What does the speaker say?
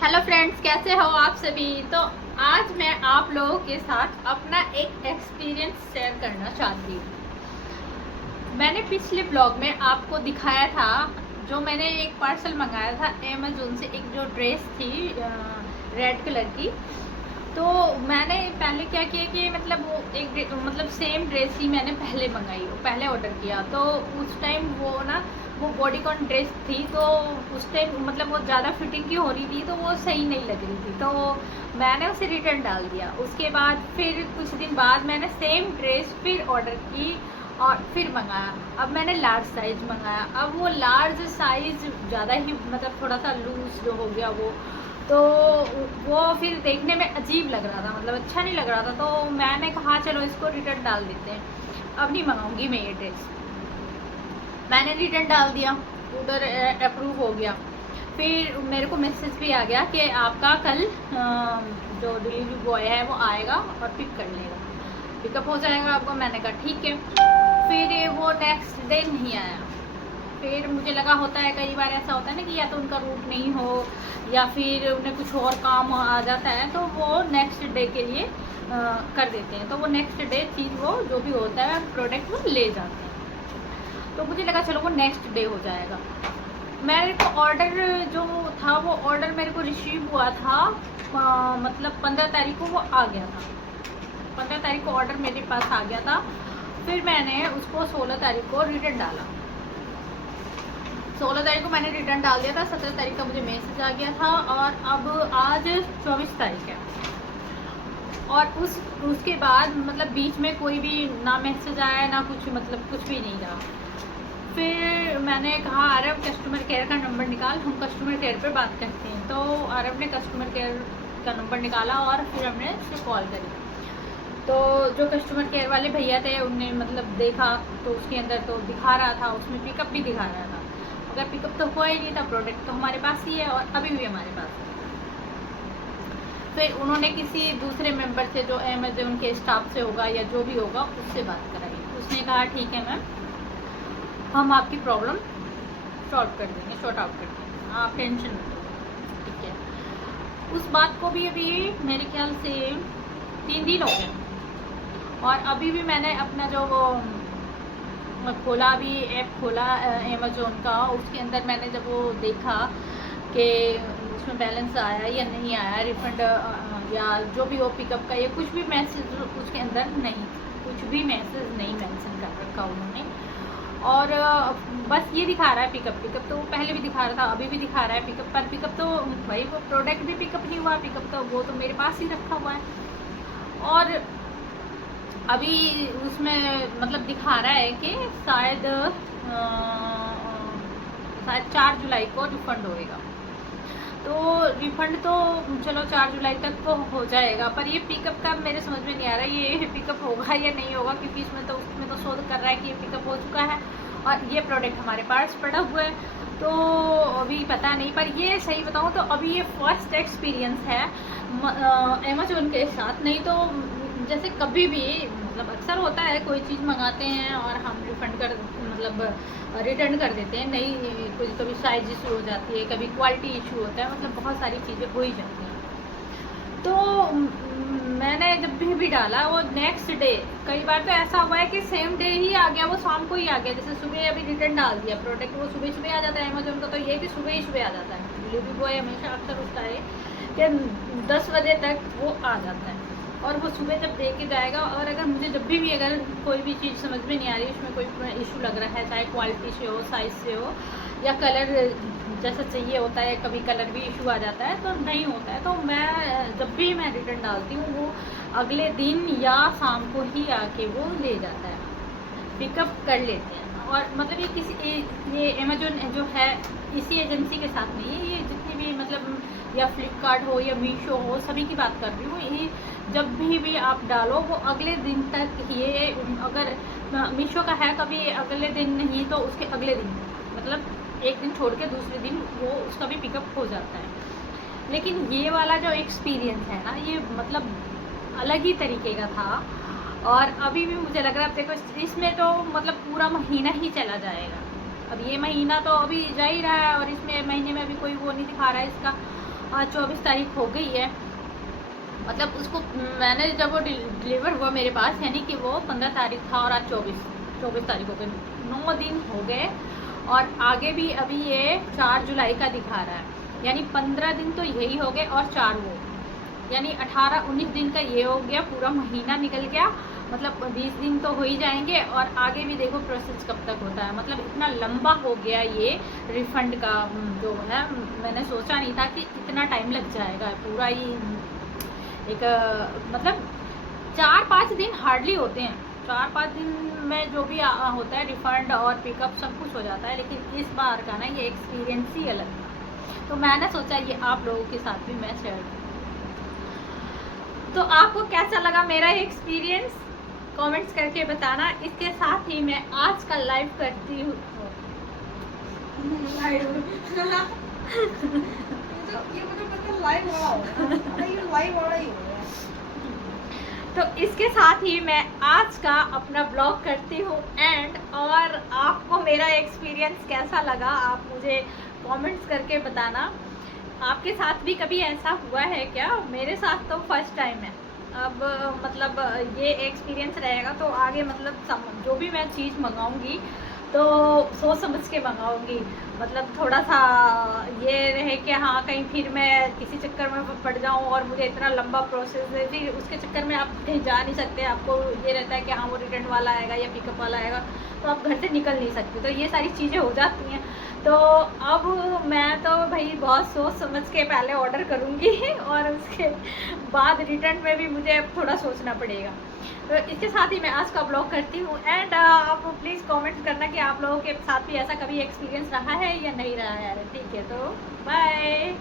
Hello friends, कैसे हो आप सभी। तो आज मैं आप लोगों के साथ अपना एक एक्सपीरियंस शेयर करना चाहती हूँ। मैंने पिछले ब्लॉग में आपको दिखाया था जो मैंने एक पार्सल मंगाया था अमेज़न से, एक जो ड्रेस थी रेड कलर की। तो मैंने पहले क्या किया कि मतलब वो एक सेम ड्रेस ही मैंने पहले मंगाई, पहले ऑर्डर किया। तो उस टाइम वो बॉडीकॉन ड्रेस थी, तो उस टाइम मतलब वो ज़्यादा फिटिंग की हो रही थी, तो वो सही नहीं लग रही थी, तो मैंने उसे रिटर्न डाल दिया। उसके बाद फिर कुछ दिन बाद मैंने सेम ड्रेस फिर ऑर्डर की और फिर मंगाया। अब मैंने लार्ज साइज़ मंगाया। अब वो लार्ज साइज़ ज़्यादा ही मतलब थोड़ा सा लूज जो हो गया तो वो फिर देखने में अजीब लग रहा था, मतलब अच्छा नहीं लग रहा था। तो मैंने कहा चलो इसको रिटर्न डाल देते हैं, अब नहीं मंगाऊंगी मैं ये ड्रेस। मैंने रिटर्न डाल दिया, उधर अप्रूव हो गया। फिर मेरे को मैसेज भी आ गया कि आपका कल जो डिलीवरी बॉय है वो आएगा और पिक कर लेगा, पिकअप हो जाएगा आपको। मैंने कहा ठीक है। फिर वो नेक्स्ट डे नहीं आया। फिर मुझे लगा, होता है कई बार ऐसा होता है ना कि या तो उनका रूट नहीं हो या फिर उन्हें कुछ और काम आ जाता है, तो वो नेक्स्ट डे के लिए कर देते हैं। तो वो नेक्स्ट डे चीज़ वो जो भी होता है प्रोडक्ट वो ले जाते हैं। तो मुझे लगा चलो वो नेक्स्ट डे हो जाएगा। मेरे को ऑर्डर जो था वो ऑर्डर मेरे को रिसीव हुआ था मतलब 15 तारीख को वो आ गया था। 15 तारीख को ऑर्डर मेरे पास आ गया था। फिर मैंने उसको 16 तारीख को रिटर्न डाला। 16 तारीख को मैंने रिटर्न डाल दिया था। 17 तारीख का मुझे मैसेज आ गया था और अब आज 24 तारीख है। और उसके बाद मतलब बीच में कोई भी ना मैसेज आया ना कुछ, मतलब कुछ भी नहीं रहा। फिर मैंने कहा आरब कस्टमर केयर का नंबर निकाल, हम कस्टमर केयर पे बात करते हैं। तो आरब ने कस्टमर केयर का नंबर निकाला और फिर हमने उससे कॉल करी। तो जो कस्टमर केयर वाले भैया थे उनने मतलब देखा तो उसके अंदर तो दिखा रहा था, उसमें पिकअप भी दिखा रहा था। अगर पिकअप तो हुआ ही नहीं था, प्रोडक्ट तो हमारे पास ही है और अभी भी हमारे पास है। फिर उन्होंने किसी दूसरे मेंबर से जो अमेज़न के स्टाफ से होगा या जो भी होगा उससे बात कराई। उसने कहा ठीक है मैम, हम आपकी प्रॉब्लम सॉल्व कर देंगे, सॉर्ट आउट कर देंगे, आप टेंशन मत लो, ठीक है। उस बात को भी अभी मेरे ख्याल से 3 दिन हो गए और अभी भी मैंने अपना जो वो खोला, अभी ऐप खोला अमेज़न का, उसके अंदर मैंने जब वो देखा कि उसमें बैलेंस आया या नहीं आया, रिफंड या जो भी हो पिकअप का, या कुछ भी मैसेज उसके अंदर नहीं, कुछ भी मैसेज नहीं मेंशन कर रखा उन्होंने। और बस ये दिखा रहा है पिकअप तो पहले भी दिखा रहा था, अभी भी दिखा रहा है पिकअप, पर पिकअप तो भाई वो प्रोडक्ट भी पिकअप नहीं हुआ, पिकअप तो वो तो मेरे पास ही रखा हुआ है। और अभी उसमें मतलब दिखा रहा है कि शायद 4 जुलाई को रिफ़ंड होएगा। तो रिफ़ंड तो चलो 4 जुलाई तक तो हो जाएगा, पर ये पिकअप का मेरे समझ में नहीं आ रहा ये पिकअप होगा या नहीं होगा, क्योंकि उसमें तो शो कर रहा है कि ये पिकअप हो चुका है और ये प्रोडक्ट हमारे पास पड़ा हुआ है। तो अभी पता नहीं, पर ये सही बताऊँ तो अभी ये फर्स्ट एक्सपीरियंस है अमेज़न के साथ। नहीं तो जैसे कभी भी मतलब अक्सर होता है कोई चीज़ मंगाते हैं और हम रिफ़ंड कर मतलब रिटर्न कर देते हैं, नहीं कुछ कभी साइज इशू हो जाती है, कभी क्वालिटी इशू होता है, मतलब बहुत सारी चीज़ें हो ही जाती हैं। तो मैंने जब भी डाला वो नेक्स्ट डे, कई बार तो ऐसा हुआ है कि सेम डे ही आ गया, वो शाम को ही आ गया। जैसे सुबह अभी रिटर्न डाल दिया प्रोडक्ट, वो सुबह सुबह आ जाता है अमेज़न का, तो ये कि सुबह ही सुबह आ जाता है। डिलीवरी बॉय हमेशा अक्सर उसका है कि 10 बजे तक वो आ जाता है और वो सुबह जब दे के जाएगा। और अगर मुझे जब भी अगर कोई भी चीज़ समझ में नहीं आ रही, उसमें कोई इशू लग रहा है, चाहे क्वालिटी से हो, साइज़ से हो या कलर जैसा चाहिए होता है, कभी कलर भी इशू आ जाता है तो नहीं होता है, तो मैं जब भी मैं रिटर्न डालती हूँ वो अगले दिन या शाम को ही आके वो ले जाता है, पिकअप कर लेते हैं। और मतलब ये अमेज़न जो है इसी एजेंसी के साथ नहीं है, ये जितनी भी मतलब या फ्लिपकार्ट हो या मीशो हो, सभी की बात कर रही हूँ। ये जब भी आप डालो वो अगले दिन तक, ये अगर मीशो का है कभी अगले दिन नहीं तो उसके अगले दिन, मतलब एक दिन छोड़ के दूसरे दिन वो उसका भी पिकअप हो जाता है। लेकिन ये वाला जो एक्सपीरियंस है ना, ये मतलब अलग ही तरीके का था। और अभी भी मुझे लग रहा है, देखो इसमें तो मतलब पूरा महीना ही चला जाएगा। अब ये महीना तो अभी जा ही रहा है और इसमें महीने में अभी कोई वो नहीं दिखा रहा है इसका। आज 24 तारीख हो गई है, मतलब उसको मैंने जब वो डिलीवर हुआ मेरे पास, यानी कि वो 15 तारीख था और आज 24 तारीख हो गई, 9 दिन हो गए। और आगे भी अभी ये 4 जुलाई का दिखा रहा है, यानी 15 दिन तो यही हो गए और 4 वो, यानी 18-19 दिन का ये हो गया, पूरा महीना निकल गया, मतलब 20 दिन तो हो ही जाएंगे। और आगे भी देखो प्रोसेस कब तक होता है, मतलब इतना लंबा हो गया ये रिफ़ंड का जो है। मैंने सोचा नहीं था कि इतना टाइम लग जाएगा, पूरा ही एक मतलब 4-5 दिन हार्डली होते हैं, 4-5 दिन में जो भी होता है रिफ़ंड और पिकअप सब कुछ हो जाता है। लेकिन इस बार का ना ये एक्सपीरियंस ही अलग था, तो मैंने सोचा ये आप लोगों के साथ भी मैं शेयर करूँ। तो आपको कैसा लगा मेरा एक्सपीरियंस, कमेंट्स करके बताना। इसके साथ ही मैं आज का लाइव करती हूँ तो इसके साथ ही मैं आज का अपना ब्लॉग करती हूँ एंड। और आपको मेरा एक्सपीरियंस कैसा लगा आप मुझे कमेंट्स करके बताना। आपके साथ भी कभी ऐसा हुआ है क्या? मेरे साथ तो फर्स्ट टाइम है। अब मतलब ये एक्सपीरियंस रहेगा तो आगे मतलब जो भी मैं चीज़ मंगाऊंगी तो सोच समझ के मंगाऊंगी, मतलब थोड़ा सा ये रहे कि हाँ कहीं फिर मैं किसी चक्कर में पड़ जाऊँ और मुझे इतना लंबा प्रोसेस है, फिर उसके चक्कर में आप कहीं जा नहीं सकते। आपको ये रहता है कि हाँ वो रिटर्न वाला आएगा या पिकअप वाला आएगा, तो आप घर से निकल नहीं सकते, तो ये सारी चीज़ें हो जाती हैं। तो अब मैं तो भाई बहुत सोच समझ के पहले ऑर्डर करूँगी और उसके बाद रिटर्न में भी मुझे थोड़ा सोचना पड़ेगा। तो इसके साथ ही मैं आज का ब्लॉग करती हूँ एंड आप प्लीज़ कमेंट करना कि आप लोगों के साथ भी ऐसा कभी एक्सपीरियंस रहा है या नहीं रहा है। ठीक है, तो बाय।